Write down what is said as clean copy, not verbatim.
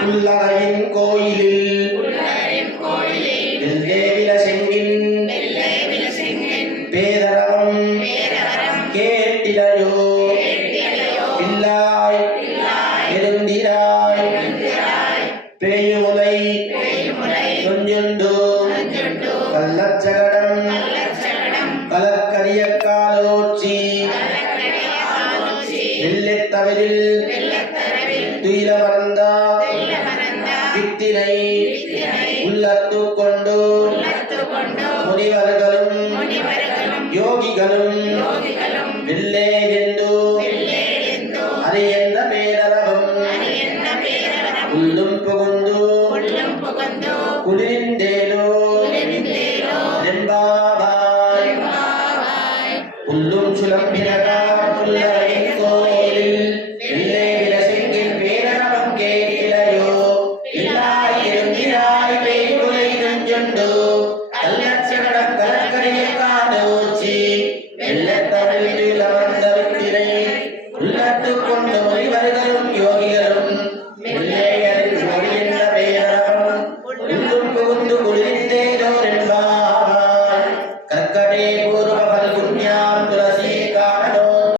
புல்லறையின் கோயிலில் வெள்ளே விலசெங்கின் பேதரவம் கேட்டிலையோ பிள்ளாய் எழுந்திராய் பேயுமுலை துஞ்சுண்டு கள்ளச்சகடம் கலக்கரிய காலோச்சி வெள்ளத்தவரில் துயில மறந்தா வித்தினை உள்ளத்து கொண்டு முனிவர்களும் யோகிகளும் வெள்ளே என்று அறியென்ற பேரரவம் உள்ளும் புகுந்து குளிர்ந்தேலோ நெம்பாவாய் உள்ளும் சுலம்பினகா புல்லறையின் கோயிலில் வெள்ளே விலசெங்கின் பேரரவம் கேட்டிலையோ பிள்ளாய் எழுந்திராய் பேய்முலை நெஞ்சுண்டு கள்ளச்சகடம் கலக்கரிய காலோச்சி வெள்ளத்தமிழ் துயிலமர்ந்த வித்தினை உள்ளத்து கொண்டு முனிவர்களும் யோகிகளும் வெள்ளே அறிந்து பேரரவம் உள்ளும் புகுந்து குளிர்